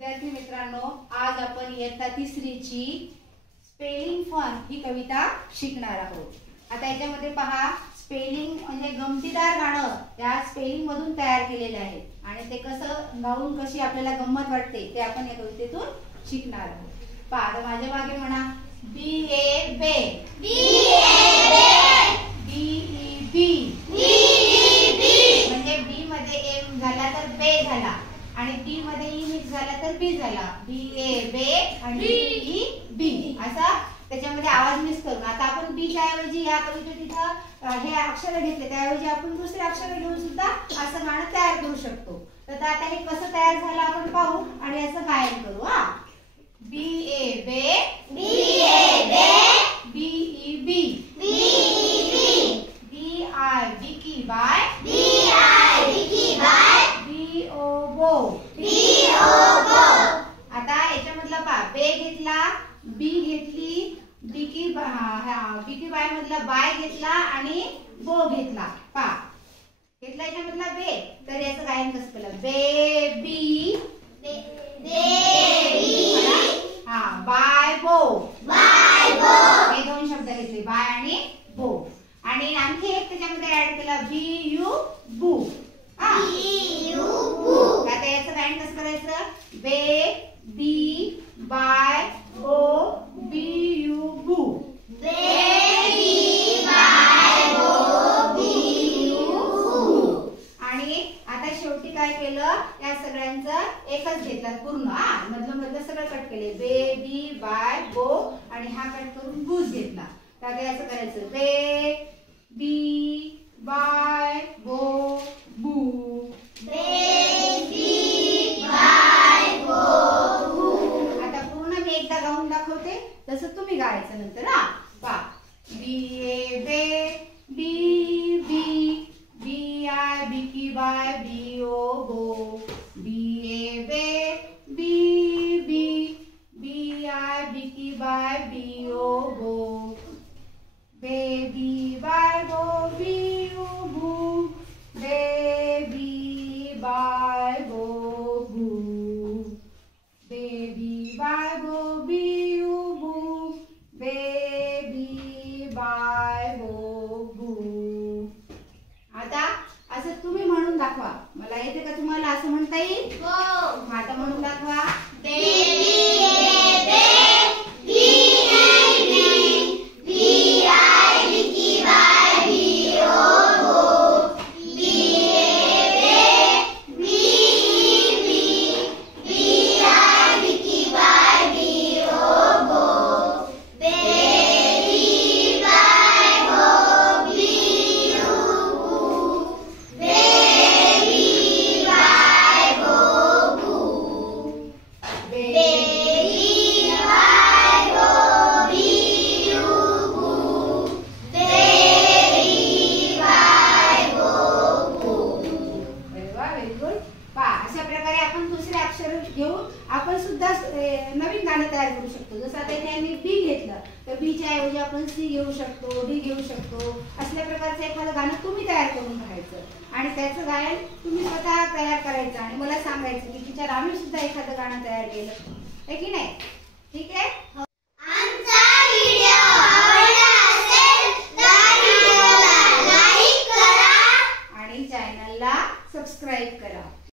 विद्यार्थी मित्रांनो, आज आपण इयत्ता 3री ची स्पेलिंग फन ही कविता शिकणार आहोत। आता याच्यामध्ये पहा, स्पेलिंग म्हणजे गमतीदार गाणं त्या स्पेलिंग मधून तयार केलेले आहे आणि ते कसं गाऊन कशी आपल्याला गंमत वाटते ते आपण या कवितेतून शिकणार आहोत। पहा, आता माझ्या मागे म्हणा, बी ए बे, बी ए बे, B E B, B E B, म्हणजे बी मध्ये एम झाला तर बे झाला आणि बी मध्ये ई मिक्स झाला तर बी झाला। बी ए बे आणि बी ई बी असा त्याच्यामध्ये आवाज मिक्स करून आता आपण बी च्या ऐवजी या कवितेत तिथं हे अक्षर घेतले त्याऐवजी आपण दुसरे अक्षर घेऊन सुद्धा असं गाणं तयार करू शकतो। तर आता हे कसं तयार झालं आपण पाहू आणि असं गायन करू। हा, बी ए बे, बी ए बे, B E B, B E B, B I बिकी बाय, बी आय बिकी बाय, बी ओ बो, बी ओ बो। आता याच्यामधला पहा, बे घेतला, बी घेतली, बिकी बिकी बाय मधला बाय घेतला आणि बो घेतला। पहा, घेतला याच्यामधला बे, तर याचं गायन कसं केलं, बेबी, बेबी, हा, बाय बो, बाय बो, हे दोन शब्द घेतले, बाय आणि बो। आणि आणखी एक त्याच्यामध्ये ऍड केला, बी यू बू, बी यू बू। आता याचं गायन कसं करायचं, बे बी बाय बो, बी यू बू, बेबी बाय बो, बी यू बू। आणि आता शेवटी काय केलं, या सगळ्यांचं एकच घेतला पूर्ण, मधलं सगळं कट केले, बेबी बाय बो आणि हा कट करून बूज घेतला। तर याचं करायचं, बे बी बाय बो बू, बेबी बाय बो बू। आता पूर्ण मी एकदा गाऊन दाखवते, तसं तुम्ही गायचं नंतर। हा, पहा, बी ए बे, बी बी, बी आय बिकी बाय, बी ओ बो, बी ए बे, बी बी, बी आय बिकी बाय, बी ओ बो, बेबी बाय बो, बी यू बू, बेबी बाय बो बू, बेबी बाय बो, बी यू बू, बेबी बाय बो बू। आता असं तुम्ही म्हणून दाखवा, मला येते का तुम्हाला असं म्हणता येईल? हो, आता म्हणून दाखवा, बेबी ए बे, बी ए बी, बी आय बिकी बाय, बी ओ बो, बी ए बे, B E B, B I बिकी बाय, बी ओ बो, बेबी बाय बो, बी यू बू, बेबी बाय बो बू, बेबी बाय बो, बी यू बू, बेबी बाय बो बू। Very good. पहा, अशा प्रकारे आपण दुसरे अक्षर घेऊन आपण सुद्धा नवीन गाणं तयार करू शकतो। जसं आता इथे आम्ही बी घेतलं, तर बी च्या ऐवजी आपण सी घेऊ शकतो, डी घेऊ शकतो। असल्या प्रकारचं एखादं गाणं तुम्ही तयार करून घ्यायचं आणि त्याचं गायन तुम्ही स्वतः तयार करायचं आणि मला सांगायचं की टीचर आम्ही सुद्धा एखादं गाणं तयार केलं आहे की नाही। ठीक आहे।